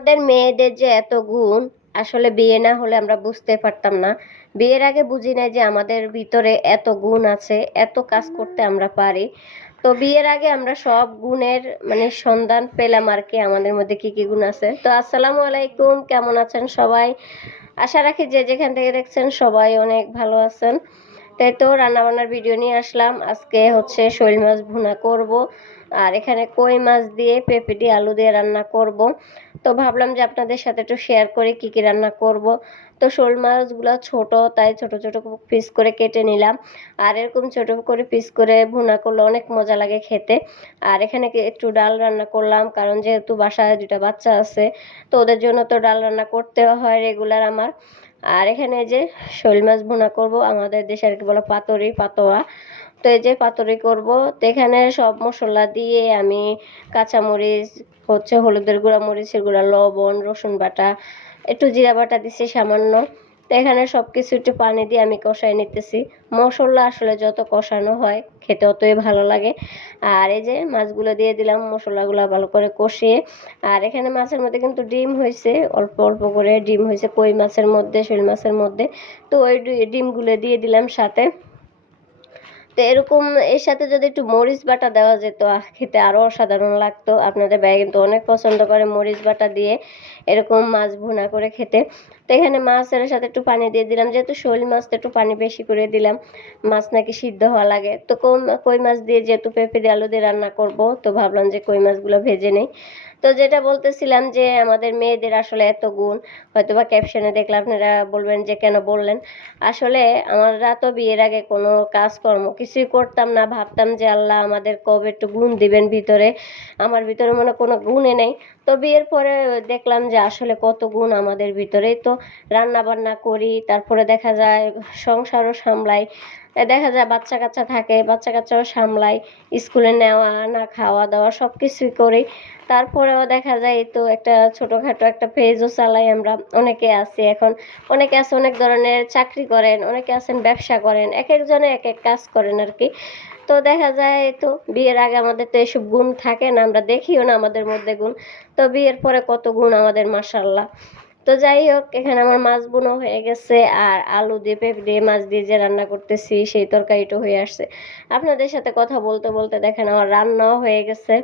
আমাদের মেয়েদের যে এত গুণ, আসলে বিয়ে না হলে আমরা বুঝতে পারতাম না। বিয়ের আগে বুঝি না যে আমাদের ভিতরে এত গুণ আছে, এত কাজ করতে আমরা পারি। তো বিয়ের আগে আমরা সব গুণের সন্ধান পেলাম আর কি, আমাদের মধ্যে কি কি গুণ আছে। তো আসসালামু আলাইকুম, কেমন আছেন সবাই? আশা রাখি যে যেখান থেকে দেখছেন সবাই অনেক ভালো আছেন। তাই তো রান্না বান্নার ভিডিও নিয়ে আসলাম। আজকে হচ্ছে শোল মাছ ভুনা করব, আর এখানে কই মাছ দিয়ে পেঁপে দিয়ে আলু দিয়ে রান্না করব। তো ভাবলাম যে আপনাদের সাথে একটু শেয়ার করি কি কি রান্না করব। তো শোল মাছগুলো ছোট, তাই ছোট ছোট পিস করে কেটে নিলাম। আর এরকম ছোট করে পিস করে ভুনা করলে অনেক মজা লাগে খেতে। আর এখানে একটু ডাল রান্না করলাম, কারণ যেহেতু বাসায় দুটা বাচ্চা আছে, তো ওদের জন্য তো ডাল রান্না করতে হয় রেগুলার আমার। আর এখানে যে শোল মাছ ভুনা করব, আমাদের দেশে আর কি বলে পাতুরি, পাতোয়া। তো এই যে পাতুরি করব। তো এখানে সব মশলা দিয়ে আমি কাঁচামরিচ, হচ্ছে হলুদের গুঁড়া, মরিচের গুঁড়া, লবণ, রসুন বাটা, একটু জিরা বাটা দিছি সামান্য। তো এখানে সব কিছু একটু পানি দিয়ে আমি কষাই নিতেছি। মশলা আসলে যত কষানো হয় খেতে অতই ভালো লাগে। আর এই যে মাছগুলো দিয়ে দিলাম, মশলাগুলো ভালো করে কষিয়ে। আর এখানে মাছের মধ্যে কিন্তু ডিম হয়েছে, অল্প অল্প করে ডিম হয়েছে কই মাছের মধ্যে, শোল মাছের মধ্যে। তো ওই ডিমগুলো দিয়ে দিলাম সাথে। তো এরকম এর সাথে যদি একটু মরিচ বাটা দেওয়া যেত, খেতে আরও অসাধারণ লাগতো। আপনাদের ভাই কিন্তু অনেক পছন্দ করে মরিচ বাটা দিয়ে এরকম মাছ ভুনা করে খেতে। তো এখানে মাছের সাথে একটু পানি দিয়ে দিলাম, যেহেতু শোল মাছ তো একটু পানি বেশি করে দিলাম, মাছ নাকি সিদ্ধ হওয়া লাগে। তো কই মাছ দিয়ে যেহেতু পেঁপে দিয়ে আলু দিয়ে রান্না করব, তো ভাবলাম যে কই মাছগুলো ভেজে নেই। তো যেটা বলতেছিলাম যে আমাদের মেয়েদের আসলে এত গুণ, হয়তো বা ক্যাপশনে দেখলে আপনারা বলবেন যে কেন বললেন। আসলে আমরা তো বিয়ের আগে কোনো কাজকর্ম কিছুই করতাম না, ভাবতাম যে আল্লাহ আমাদের কবে একটু গুণ দিবেন ভিতরে। আমার ভিতরে মনে কোনো গুণে নেই। তো বিয়ের পরে দেখলাম যে আসলে কত গুণ আমাদের ভিতরেই। তো রান্না বান্না করি, তারপরে দেখা যায় সংসারও সামলাই, দেখা যায় বাচ্চা কাচ্চা থাকে, বাচ্চা কাচ্চাও সামলাই, স্কুলে নেওয়া আনা, খাওয়া দাওয়া সব কিছুই করি। তারপরেও দেখা যায় এই তো একটা ছোটোখাটো একটা পেজও চালাই আমরা, অনেকে আছি এখন। অনেকে আছে অনেক ধরনের চাকরি করেন, অনেকে আছেন ব্যবসা করেন, এক একজনে এক এক কাজ করেন আর কি। তো দেখা যায় তো বিয়ের আগে আমাদের তো এসব গুণ থাকে না, আমরা দেখিও না আমাদের মধ্যে গুণ। তো বিয়ের পরে কত গুণ আমাদের, মাশাল্লাহ। তো যাই হোক, এখানে আমার মাছ বোনা হয়ে গেছে, আর আলু দিয়ে পেঁপে দিয়ে মাছ দিয়ে যে রান্না করতেছি সেই তরকারিটা হয়ে আসছে। আপনাদের সাথে কথা বলতে বলতে দেখেন আমার রান্নাও হয়ে গেছে।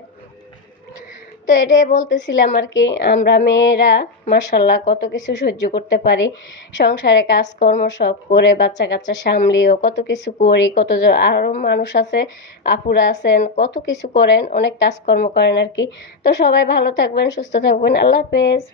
তো এটাই বলতেছিলাম আর কি, আমরা মেয়েরা মাশাল্লাহ কত কিছু সহ্য করতে পারি। সংসারে কাজকর্ম সব করে বাচ্চা কাচ্চা সামলিয়েও কত কিছু করি, আরও মানুষ আছে, আপুরা আছেন, কত কিছু করেন, অনেক কাজকর্ম করেন আর কি। তো সবাই ভালো থাকবেন, সুস্থ থাকবেন, আল্লাহ হাফেজ।